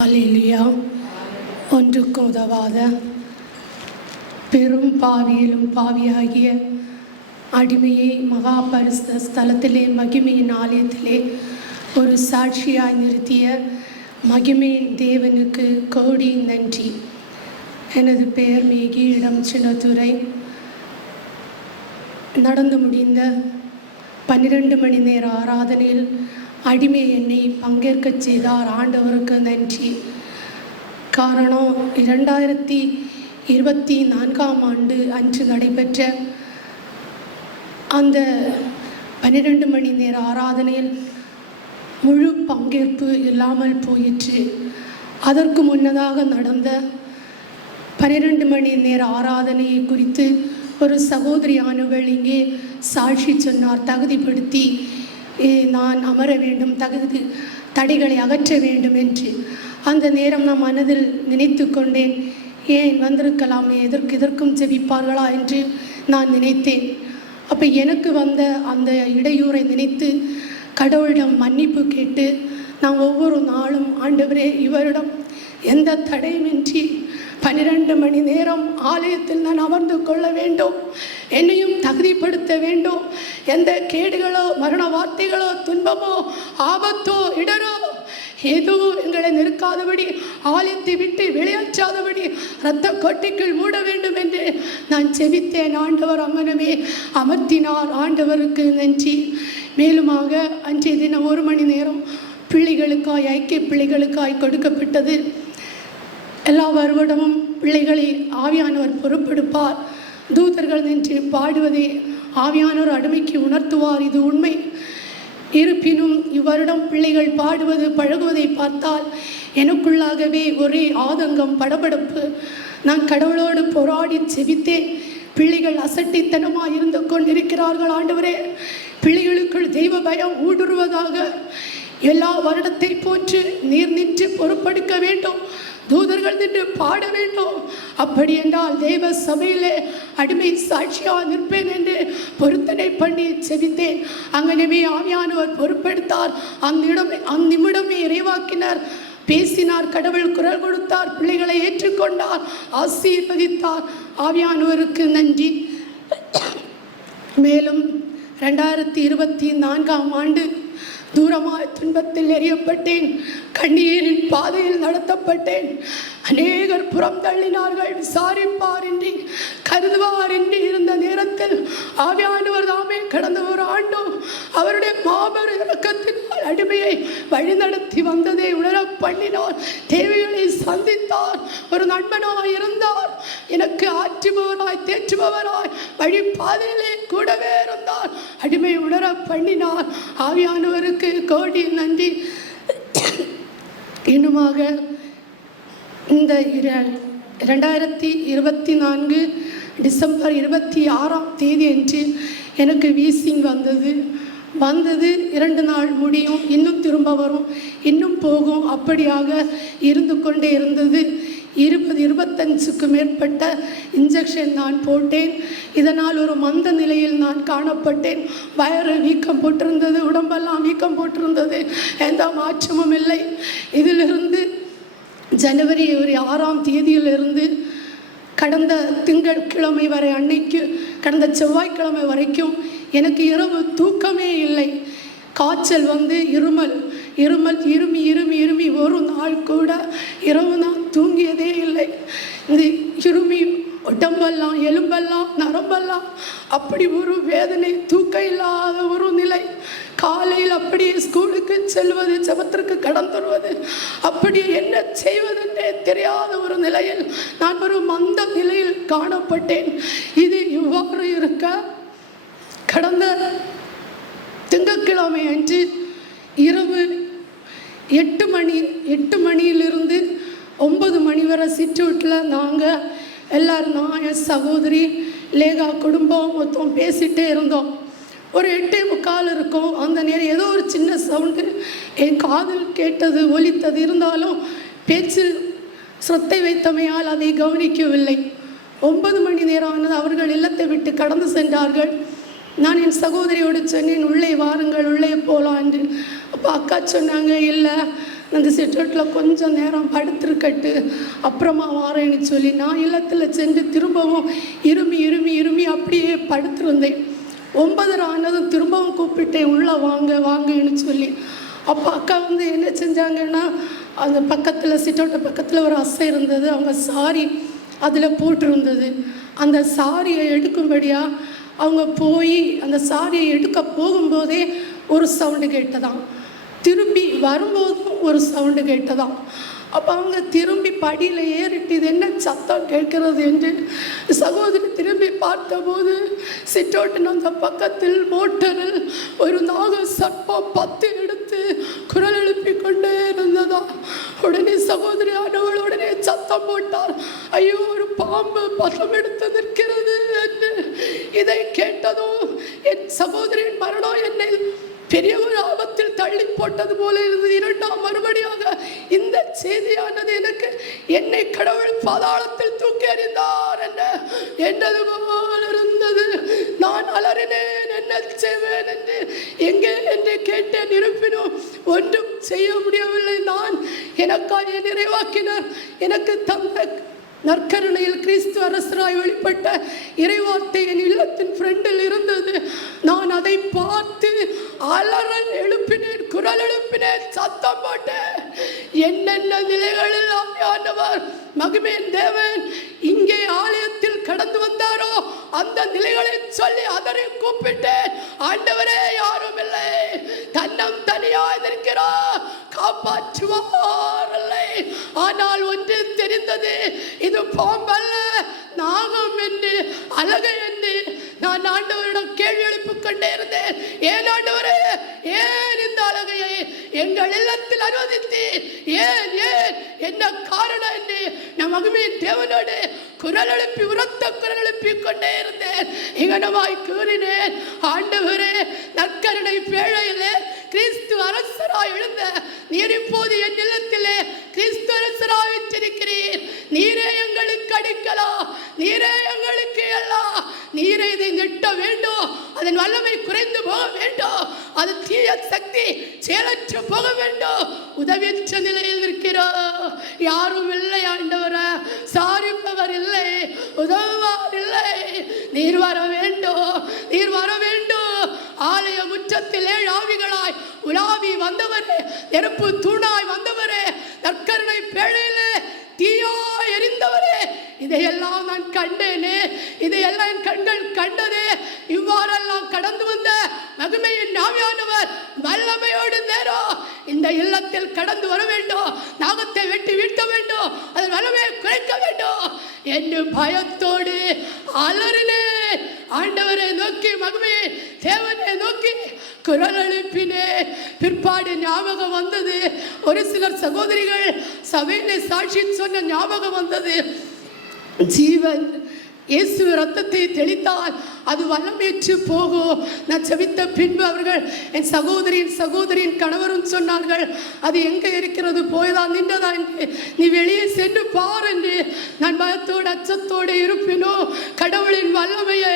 அல்லேலூயா ஒன்றுக்கும் உதவாத பெரும் பாவியிலும் பாவியாகிய அடிமையை மகா பரிசுத்த ஸ்தலத்திலே மகிமையின் ஆலயத்திலே ஒரு சாட்சியாய் நிறுத்திய மகிமையின் தேவனுக்கு கோடி நன்றி. எனது பெயர் மேகி இடம் சின்னதுரை நடந்து முடிந்த பன்னிரண்டு மணி நேர ஆராதனையில் அடிமை என்னை பங்கேற்கச் செய்தார். ஆண்டவருக்கு நன்றி. காரணம் இரண்டாயிரத்தி இருபத்தி நான்காம் ஆண்டு அன்று நடைபெற்ற அந்த பன்னிரெண்டு மணி நேர ஆராதனையில் முழு பங்கேற்பு இல்லாமல் போயிற்று. அதற்கு முன்னதாக நடந்த பன்னிரெண்டு மணி நேர ஆராதனையை குறித்து ஒரு சகோதரியானவள் இங்கே சாட்சி சொன்னார். தகுதிப்படுத்தி நான் அமர வேண்டும் தகுதி தடைகளை அகற்ற வேண்டும் என்று. அந்த நேரம் நான் மனதில் நினைத்து கொண்டேன். ஏன் வந்திருக்கலாமே எதற்கு இதற்கும் ஜெபிப்பார்களா என்று நான் நினைத்தேன். அப்போ எனக்கு வந்த அந்த இடையூரை நினைத்து கடவுளிடம் மன்னிப்பு கேட்டு நான் ஒவ்வொரு நாளும் ஆண்டவரே இவரிடம் எந்த தடையுமின்றி பன்னிரண்டு மணி நேரம் ஆலயத்தில் நான் அமர்ந்து கொள்ள வேண்டும். என்னையும் தகுதிப்படுத்த வேண்டும். எந்த கேடுகளோ மரண வார்த்தைகளோ துன்பமோ ஆபத்தோ இடரோ எதுவும் எங்களை நிற்காதபடி ஆலயத்தை விட்டு வெளியேற்றாதபடி இரத்த கொட்டிக்குள் மூட வேண்டும் என்று நான் செபித்தேன். ஆண்டவர் அம்மனமே அமர்த்தினார் ஆண்டவருக்கு நன்றி. மேலுமாக அன்றைய தினம் ஒரு மணி நேரம் பிள்ளைகளுக்காய் ஐக்கிய பிள்ளைகளுக்காய் கொடுக்கப்பட்டது. எல்லா வருடமும் பிள்ளைகளை ஆவியானவர் பொறுப்பெடுப்பார் தூதர்கள் நின்று பாடுவதை ஆவியானோர் அடிமைக்கு உணர்த்துவார். இது உண்மை. இருப்பினும் இவ்வருடம் பிள்ளைகள் பாடுவது பழகுவதை பார்த்தால் எனக்குள்ளாகவே ஒரே ஆதங்கம் படபடப்பு. நான் கடவுளோடு போராடி செவித்தேன் பிள்ளைகள் அசட்டித்தனமாக இருந்து கொண்டிருக்கிறார்கள் ஆண்டவரே. பிள்ளைகளுக்குள் தெய்வ பயம் ஊடுருவதாக. எல்லா வருடத்தை போற்று நீர் நின்று பொறுப்பெடுக்க வேண்டும். தூதர்கள் நின்று பாட வேண்டும். அப்படி என்றால் தெய்வ சபையிலே அடிமை சாட்சியாக நிற்பேன் என்று பொருத்தனை பண்ணி செபித்தேன். அங்கனவே ஆவியானவர் பொறுப்பெடுத்தார் அந்நிடம் அந்நிமிடமே இறைவாக்கினார் பேசினார் கடவுள் குரல் கொடுத்தார் பிள்ளைகளை ஏற்றுக்கொண்டார் ஆசீர்வதித்தார். ஆவியானவருக்கு நன்றி. மேலும் ரெண்டாயிரத்தி இருபத்தி நான்காம் ஆண்டு தூரமாய் துன்பத்தில் எறியப்பட்டேன். கண்ணீரின் பாதையில் நடத்தப்பட்டேன். அநேகர் புறம் தள்ளினார்கள். விசாரிப்பாரின்றி கருதுவாரின்றி இருந்த நேரத்தில் ஆவியானவர் தாமே கடந்த ஒரு ஆண்டும் அவருடைய மாபெரும் இறக்கத்தினால் அடிமையை வழிநடத்தி வந்ததை உணர பண்ணினார். தேவைகளை சந்தித்தார். ஒரு நண்பனாய் இருந்தார். எனக்கு ஆற்றுபவராய் தேற்றுபவராய் வழி பாதையிலே கூடவே இருந்தார் அடிமை உணர பண்ணினார் ஆவியானவருக்கு கோடி நன்றி. இன்னுமாக இந்த இர- இரண்டாயிரத்தி இருபத்தி நான்கு டிசம்பர் இருபத்தி ஆறாம் தேதி அன்று எனக்கு வீசிங் வந்தது. வந்தது இரண்டு நாள் முடியும் இன்னும் திரும்ப வரும் இன்னும் போகும் அப்படியாக இருந்து கொண்டே இருந்தது. இருபது இருபத்தஞ்சுக்கு மேற்பட்ட இன்ஜெக்ஷன் நான் போட்டேன். இதனால் ஒரு மந்த நிலையில் நான் காணப்பட்டேன். வயறு வீக்கம் போட்டிருந்தது உடம்பெல்லாம் வீக்கம் போட்டிருந்தது. எந்த மாற்றமும் இல்லை. இதிலிருந்து ஜனவரி ஒரு ஆறாம் தேதியிலிருந்து கடந்த திங்கட்கிழமை வரை அன்னைக்கு கடந்த செவ்வாய்க்கிழமை வரைக்கும் எனக்கு இரவு தூக்கமே இல்லை. காய்ச்சல் வந்து இருமல் இருமல் இருமி இருமி இருமி ஒரு நாள் கூட இரவு நான் தூங்கியதே இல்லை. இந்த இருமி உடம்பெல்லாம் எலும்பெல்லாம் நரம்பெல்லாம் அப்படி ஒரு வேதனை தூக்கம் இல்லாத ஒரு நிலை. காலையில் அப்படியே ஸ்கூலுக்கு செல்வது ஜபத்திற்கு கடந்துருவது அப்படி என்ன செய்வதென்றே தெரியாத ஒரு நிலையில் நான் ஒரு மந்த நிலையில் காணப்பட்டேன். இது இவ்வாறு இருக்க கடந்த திங்கட்கிழமை அன்று இரவு எட்டு மணி எட்டு மணியிலிருந்து ஒன்பது மணி வரை சிற்றூட்டில் நாங்கள் எல்லாரும் நான் என் சகோதரி லேகா குடும்பம் மொத்தம் பேசிகிட்டே இருந்தோம். ஒரு எட்டே முக்கால் இருக்கும். அந்த நேரம் ஏதோ ஒரு சின்ன சவுண்டு என் காதில் கேட்டது ஒலித்தது இருந்தாலும் பேச்சில் சொத்தை வைத்தமையால் அதை கவனிக்கவில்லை. ஒன்பது மணி நேரம் ஆனது அவர்கள் இல்லத்தை விட்டு கடந்து சென்றார்கள். நான் என் சகோதரியோடு சொன்னேன் உள்ளே வாருங்கள் உள்ளே போகலாம் என்று. அப்போ அக்கா சொன்னாங்க இல்லை அந்த சிட்டோட்டில் கொஞ்சம் நேரம் படுத்துருக்கட்டு. அப்புறமா வாரேன்னு சொல்லி நான் இல்லத்தில் சென்று திரும்பவும் இருமி இருமி இருமி அப்படியே படுத்திருந்தேன். ஒன்பதரை ஆனதும் திரும்பவும் கூப்பிட்டேன் உள்ளே வாங்க வாங்கன்னு சொல்லி. அப்போ அக்கா வந்து என்ன செஞ்சாங்கன்னா அந்த பக்கத்தில் சிட்டோட்ட பக்கத்தில் ஒரு அசை இருந்தது. அவங்க சாரி அதில் போட்டிருந்தது. அந்த சாரியை எடுக்கும்படியாக அவங்க போய் அந்த சாரியை எடுக்க போகும்போதே ஒரு சவுண்டு கேட்டதான் திரும்பி வரும்போதும் ஒரு சவுண்டு கேட்டதாம். அப்போ அவங்க திரும்பி படியில் ஏறிட்டு இது என்ன சத்தம் கேட்கிறது என்று சகோதரி திரும்பி பார்த்தபோது சிற்றோட்டின் அந்த பக்கத்தில் மோட்டரில் ஒரு நாக சர்ப்பம் பத்து எடுத்து குரல் எழுப்பி கொண்டே இருந்ததா உடனே சகோதரி ஆனவள் உடனே சத்தம் போட்டார். ஐயோ ஒரு பாம்பு பதம் எடுத்து நிற்கிறது என்று. இதை கேட்டதும் என் சகோதரியின் மரணம் என்னை பெரிய ஒரு ஆபத்தில் தள்ளி போட்டது போல இருந்தது. இரண்டாம் மறுபடியாக இந்த செய்தியானது எனக்கு என்னை கடவுள் பாதாளத்தில் தூக்கி அறிந்தார் என்ன என்றது போல இருந்தது. நான் அலறினேன் என்ன செய்வேன் என்று எங்கே என்று கேட்டேன். இருப்பினும் ஒன்றும் செய்ய முடியவில்லை. நான் எனக்காக நிறைவாக்கினார். எனக்கு தந்த நற்கருணையில் கிறிஸ்து அரசராய் வெளிப்பட்ட இறைவார்த்தை என் இல்லத்தின் ஃப்ரெண்டில் இருந்தது. நான் அதை பார்த்து அலறல் எழுப்பினேன் குரல் எழுப்பினேன் சத்தம் போட்டேன். என்னென்ன நிலைகளில் ஆண்டவர் மகிமேன் தேவன் இங்கே ஆலயத்தில் கடந்து வந்தாரோ அந்த நிலைகளை சொல்லி அதனை கூப்பிட்டேன் ஆண்டவரே யாரும் இல்லை. தன்னம் தனியாய் இருக்கிறார் காப்பாற்றுவார் இல்லை ஆனால் ஒன்று தெரிந்தது இது பாம்பல்ல. நாகம் என்று அழகு என்று நான் ஆண்டவரிடம் கேள்வி எழுப்பிக் கொண்டே இருந்தேன். ஏன் ஆண்டவரே? ஏன் இந்த அழகையை எங்கள் இல்லத்தில் அனுமதித்து ஏன் ஏன்? என்ன காரணம் என்று நம் மகிமையின் தேவனோடு குரல் எழுப்பி உரத்த குரல் எழுப்பி கொண்டே இருந்தேன். இகனமாய் கூறினேன் ஆண்டவரே நற்கருணை பேழையிலே கிறிஸ்து அரசராய் எழுந்த நீர் இப்போது என் நிலத்திலே கிறிஸ்து அரசராய் வச்சிருக்கிறீர் நீரே எங்களுக்கு அடிக்கலாம் நீரே எங்களுக்கு எல்லாம் நீரே இதை நிட்ட வேண்டும் அதன் வல்லமை குறைந்து போக வேண்டும் அது தீய சக்தி செயலற்று போக வேண்டும் உதவியற்ற நிலையில் இருக்கிறோம் யாரும் இல்லை ஆண்டவர. நீர் வர வேண்டும் நீர் வர வேண்டும். ஆலய முற்றத்தில் ஏழு ஆவிகளாய் உலாவி வந்தவரே நெருப்பு தூணாய் வந்தவரே நற்கருணை பேழையிலே தீயோ எரிந்தவரே. இதையெல்லாம் நான் கண்டேனே இதையெல்லாம் என் கண்கள் கண்டதே. இவ்வாறெல்லாம் கடந்து வந்த மகிமையின் நாவியானவர் வல்லமையோடு நேரம் இந்த இல்லத்தில் கடந்து வர வேண்டும். நாகத்தை வெட்டி வீழ்த்த வேண்டும். அதன் வல்லமையை குறைக்க வேண்டும். என்று பயத்தோடு அலறினே ஆண்டவரை நோக்கி மகமே தேவனை நோக்கி குரல் எழுப்பினே பிற்பாடு ஞாபகம் வந்தது. ஒரு சிலர் சகோதரிகள் சபையில சாட்சி சொன்ன ஞாபகம் வந்தது. ஜீவன் இயேசு ரத்தத்தை தெளித்தால் அது வல்லமேற்று போகும். நான் செவித்த பின்பு அவர்கள் என் சகோதரியின் சகோதரியின் கணவரும் சொன்னார்கள் அது எங்கே இருக்கிறது? போய்தான் நின்றதா? என்று நீ வெளியே சென்று பார் என்று நான் பயத்தோடு அச்சத்தோடு இருப்பினோ கடவுளின் வல்லமையை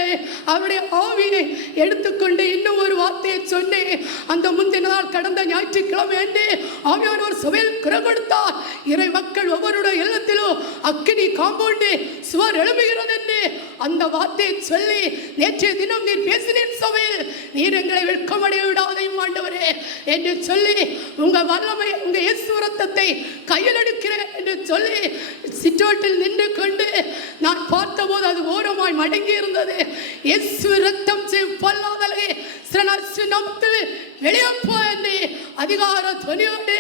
அவருடைய ஆவியை எடுத்துக்கொண்டு இன்னும் ஒரு வார்த்தையை சொன்னேன். அந்த முந்தின நாள் கடந்த ஞாயிற்றுக்கிழமை என்று ஆவியான ஒரு சபையில் குரல் கொடுத்தார். இறை மக்கள் ஒவ்வொருடைய இல்லத்திலும் அக்கினி காம்பவுண்டு சுவர் எழுப்புகிறது என்று அந்த வார்த்தையை சொல்லி நேற்றைய தினம் நீர் பேசினேன் சபையில். நீர் எங்களை வெட்கமடைய விடாதையும் ஆண்டவரே. என்று சொல்லி உங்கள் வல்லமை உங்கள் இயேசு ரத்தத்தை கையில் எடுக்கிற என்று சொல்லி சிற்றோட்டில் நின்று கொண்டு நான் பார்த்தபோது அது ஓரமாய் மடங்கி இருந்தது. இயேசு ரத்தம் செய் பொல்லாதலே சிறனசு நமத்து என்று அதிகார துணியோடு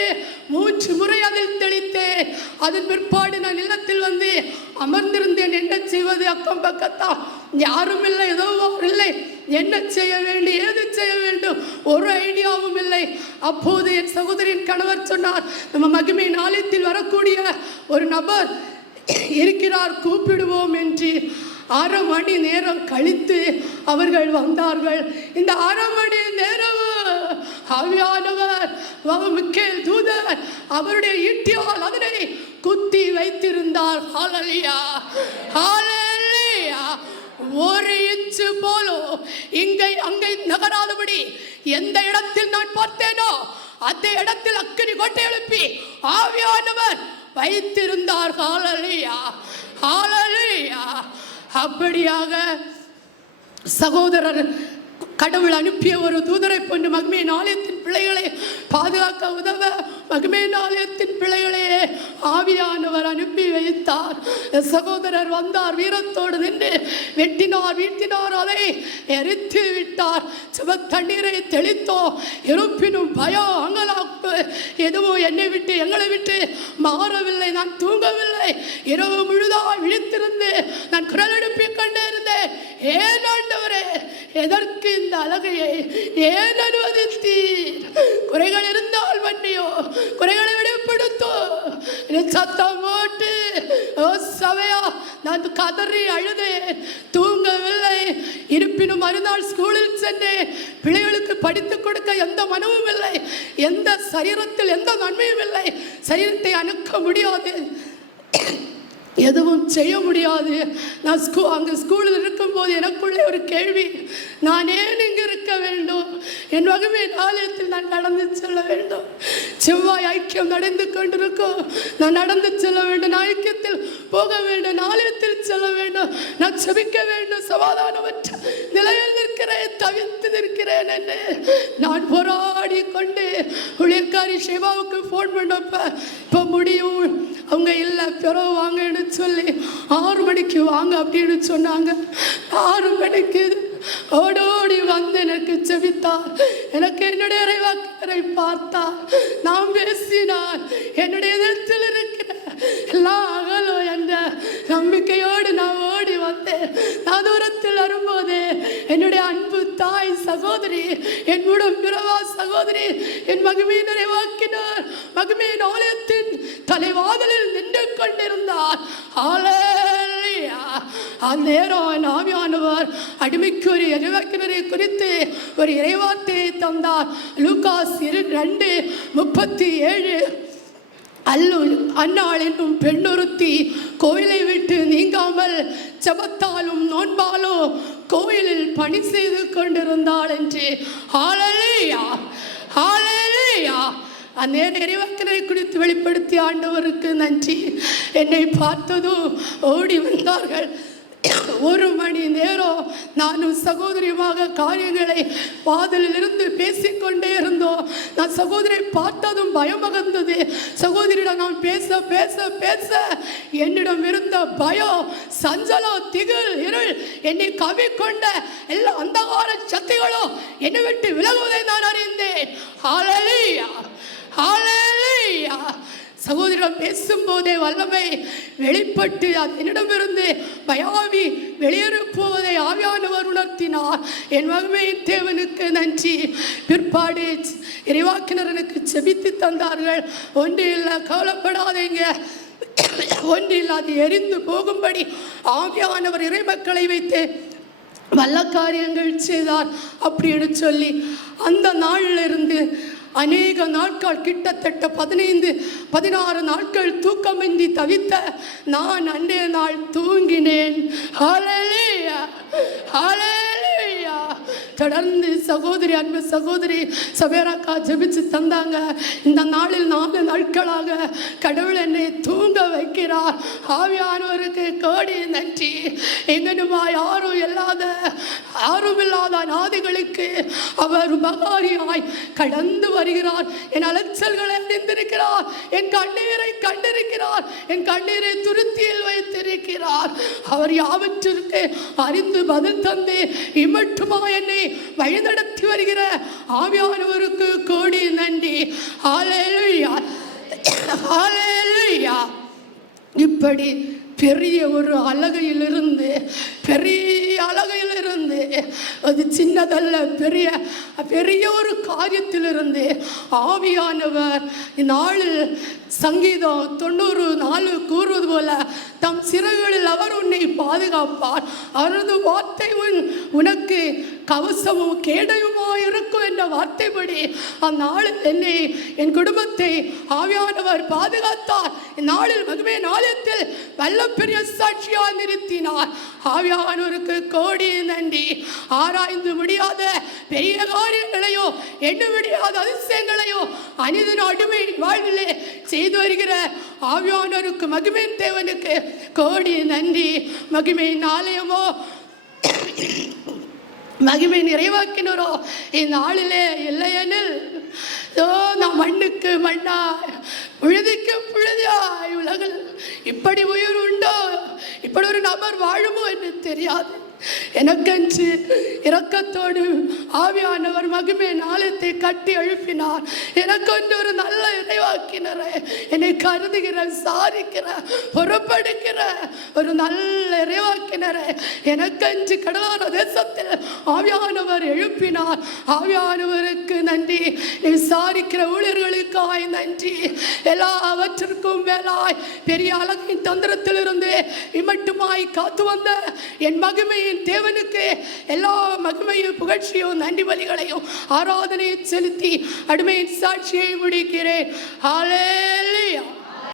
மூன்று முறை அதில் தெளித்தேன். அதன் பிற்பாடு நான் இல்லத்தில் வந்து அமர்ந்திருந்தேன். என்ன செய்வது? அக்கம் பக்கத்தான் யாரும் இல்லை ஏதோ இல்லை. என்ன செய்ய வேண்டும்? ஏது செய்ய வேண்டும்? ஒரு ஐடியாவும் இல்லை. அப்போது என் சகோதரின் கணவர் சொன்னார் நம்ம மகிமை நாளத்தில் வரக்கூடிய ஒரு நபர் இருக்கிறார் கூப்பிடுவோம் என்று அரை மணி நேரம் கழித்து அவர்கள் வந்தார்கள். இந்த அரை மணி நேரம் ஆவியானவர் மிக்கேல் தூதர் அவருடைய ஈட்டியால் அதனை குத்தி வைத்திருந்தார். ஹாலலியா ஹாலலியா ஒரு இன்ச்சு போலும் இங்கே அங்கே நகராதபடி எந்த இடத்தில் நான் பார்த்தேனோ அந்த இடத்தில் அக்கறி கொட்டை எழுப்பி ஆவியானவர் வைத்திருந்தார். ஹாலலையா ஹாலலையா அப்படியாக சகோதரர் கடவுள் அனுப்பிய ஒரு தூதரை போன்று மகிமையின் ஆலயத்தின் பிள்ளைகளை பாதுகாக்க உதவ மகிமையின் ஆலயத்தின் பிள்ளைகளையே ஆவியானவர் அனுப்பி வைத்தார். சகோதரர் வந்தார் வீரத்தோடு நின்று வெட்டினார் வீழ்த்தினார் அதை எரித்து விட்டார். சிவ தண்ணீரை தெளித்தோ இருப்பினும் பயம் அங்கலாப்பு எதுவும் என்னை விட்டு எங்களை விட்டு மாறவில்லை. நான் தூங்கவில்லை. இரவு முழுதாக விழித்திருந்து நான் குரல் எழுப்பி கொண்டே இருந்தேன். ஏன் ஆண்டவரே? எதற்கு இந்த அழகையை ஏன் அனுமதித்தீர்? குறைகள் இருந்தால் மன்னியோ குறைகளை விடுபடுத்தோ என் சத்தம் போட்டு ஓ சபையா நான் கதறி அழுதேன். தூங்கவில்லை. இருப்பினும் மறுநாள் ஸ்கூலில் சென்றேன். பிள்ளைகளுக்கு படித்துக் கொடுக்க எந்த மனமும் இல்லை. எந்த சரீரத்தில் எந்த நன்மையும் இல்லை. சரீரத்தை அணுக்க முடியாது. எதுவும் செய்ய முடியாது. நான் ஸ்கூ அங்கே ஸ்கூலில் இருக்கும்போது எனக்குள்ளே ஒரு கேள்வி. நான் ஏன் இங்கே இருக்க வேண்டும்? என் வகுமை ஆலயத்தில் நான் நடந்து செல்ல வேண்டும். செவ்வாய் ஐக்கியம் நடந்து கொண்டிருக்கும். நான் நடந்து செல்ல வேண்டும். நான் ஐக்கியத்தில் போக வேண்டும். ஆலயத்தில் செல்ல வேண்டும். நான் செபிக்க வேண்டும். சமாதானமற்ற நிலையில் நிற்கிறேன். தவித்து நிற்கிறேன் என்று நான் போராடி கொண்டு ஊழியக்காரி சிவாவுக்கு ஃபோன் பண்ணப்ப இப்போ முடியும். பிறகு வாங்கன்னு சொல்லி ஆறு மணிக்கு வாங்க அப்படின்னு சொன்னாங்க. ஆறு மணிக்கு ஓடோடி வந்து எனக்கு செவித்தார் எனக்கு என்னுடைய இறைவாக்கரை பார்த்தார் நான் பேசினார் என்னுடைய எதிர்த்தில் இருக்கிற எல்லா அகலும் என்ற நம்பிக்கையோடு நான் ஓடி நான் தூரத்தில் வரும்போது என்னுடைய அன்பு தாய் சகோதரி என் உடன் பிறவா சகோதரி என் மகிமையை நிறைவாக்கினார். மகிமையின் ஆலயத்தின் தலைவாதலில் நின்று கொண்டிருந்தார். அந்நேரம் என் ஆவியானவர் அடிமைக்கு ஒரு இறைவாக்கினரை குறித்து ஒரு இறைவார்த்தையை தந்தார். லூகாஸ் இரு ரெண்டு முப்பத்தி ஏழு. அல்லு அன்னாள் என்னும் பெண்ணொருத்தி கோயிலை விட்டு நீங்காமல் ஜபத்தாலும் நோன்பாலும் கோயிலில் பணி செய்து கொண்டிருந்தாள் என்று. ஹalleluya ஹalleluya. அந்நேர இறைவாக்கினை குறித்து வெளிப்படுத்திய ஆண்டவருக்கு நன்றி. என்னை பார்த்ததும் ஓடி வந்தார்கள். ஒரு மணி நேரம் நானும் சகோதரியுமாக காரியங்களை வாதலிலிருந்து பேசிக்கொண்டே இருந்தோம். நான் சகோதரியை பார்த்ததும் பயமகந்தது. சகோதரியிடம் நான் பேச பேச பேச என்னிடம் இருந்த பயம் சஞ்சலம் திகில் இருள் என்னை கவிக்கொண்ட எல்லா அந்தகார சக்திகளும் என்னை விட்டு விலகுவதை நான் அறிந்தேன். ஹalleluya ஹாலலியா சகோதரன் பேசும்போதே வல்லமை வெளிப்பட்டு அது என்னிடமிருந்து பயாவி வெளியேறப் போவதை ஆவியானவர் உணர்த்தினார். என் மகிமையின் தேவனுக்கு நன்றி. பிற்பாடு இறைவாக்கினரனுக்கு செபித்து தந்தார்கள். ஒன்று இல்லை கவலைப்படாதீங்க. ஒன்றில் அது எரிந்து போகும்படி ஆவியானவர் இறைமக்களை வைத்து வல்ல காரியங்கள் செய்தார் அப்படின்னு சொல்லி அந்த நாளில் இருந்து அநேக நாட்கள் கிட்டத்தட்ட பதினைந்து பதினாறு நாட்கள் தூக்கமின்றி தவித்த நான் அன்றைய நாள் தூங்கினேன். ஹalleluya ஹலே தொடர்ந்து சகோதரி அன்பு சகோதரி சபேராக்கா ஜெபிச்சு தந்தாங்க. இந்த நாளில் நாலு நாட்களாக கடவுள் என்னை தூங்க வைக்கிறார். ஆவியானவருக்கு கோடி நன்றி. எங்கனுமா யாரும் இல்லாத யாரும் இல்லாத அநாதிகளுக்கு அவர் உபகாரியாய் கடந்து வருகிறார். என் அலைச்சல்களை அறிந்திருக்கிறார். என் கண்ணீரை கண்டிருக்கிறார். என் கண்ணீரை துருத்தியில் வைத்திருக்கிறார். அவர் யாவற்றிற்கு அறிந்து பதில் தந்து இமட்டுமா என்னை வழிநடத்தி வருகிற ஆவியானவருக்கு கோடி நன்றி. இப்படி பெரிய ஒரு அழகையிலிருந்து பெரிய அழகையிலிருந்து அது சின்னதல்ல பெரிய பெரிய ஒரு காரியத்திலிருந்து ஆவியானவர் இந்நாளில் சங்கீதம் தொண்ணூறு நாலு கூறுவது போல தம் சிறகுகளில் அவர் உன்னை பாதுகாப்பார். அவரது வார்த்தை உன் உனக்கு கவசமும் கேடயமோ இருக்கும் என்ற வார்த்தைப்படி அந்நாளில் என்னை என் குடும்பத்தை ஆவியானவர் பாதுகாத்தார். இந்நாளில் மதுமே நாளத்தில் வல்ல பெரிய சாட்சியா நிறுத்தினார். ஆவியானவருக்கு கோடி நன்றி. ஆராய்ந்து முடியாத பெரிய காரியங்களையோ எண்ண முடியாத அதிசயங்களையோ அனிதன் அடிமை வாழ்விலே செய்து வருகிற ஆவியானவருக்கு மகிமை தேவனுக்கு கோடி நன்றி. மகிமையின் ஆலயமோ மகிமை நிறைவாக்கினரோ. இந்த ஆளிலே இல்லையெனில் ஓ நான் மண்ணுக்கு மண்ணாய் புழுதிக்கு புழுதியாய் உலகில் இப்படி உயிர் உண்டோ இப்படி ஒரு நபர் வாழுமோ என்று தெரியாது எனக்கென்று இரக்கத்தோடு ஆவியானவர் மகிமை நாளத்தை கட்டி எழுப்பினார். எனக்கொன்று ஒரு நல்ல இறைவாக்கினரை என்னை கருதுகிற சாதிக்கிற பொறுப்படுக்கிற ஒரு நல்ல இறைவாக்கினரை எனக்கென்று கடலான தேசத்தில் ஆவியானவர் எழுப்பினார். ஆவியானவருக்கு நன்றி. விசாரிக்கிற ஊழியர்களுக்காய் நன்றி. எல்லாவற்றிற்கும் வேலாய் பெரிய அழகின் தந்திரத்திலிருந்து இமட்டுமாய் காத்து வந்த என் மகிமையை மகிமையின் தேவனுக்கு எல்லா மகிமையும் புகழ்ச்சியும் நன்றி பலிகளையும் ஆராதனையும் செலுத்தி அடிமையின் சாட்சியை முடிக்கிறேன். ஹalleluya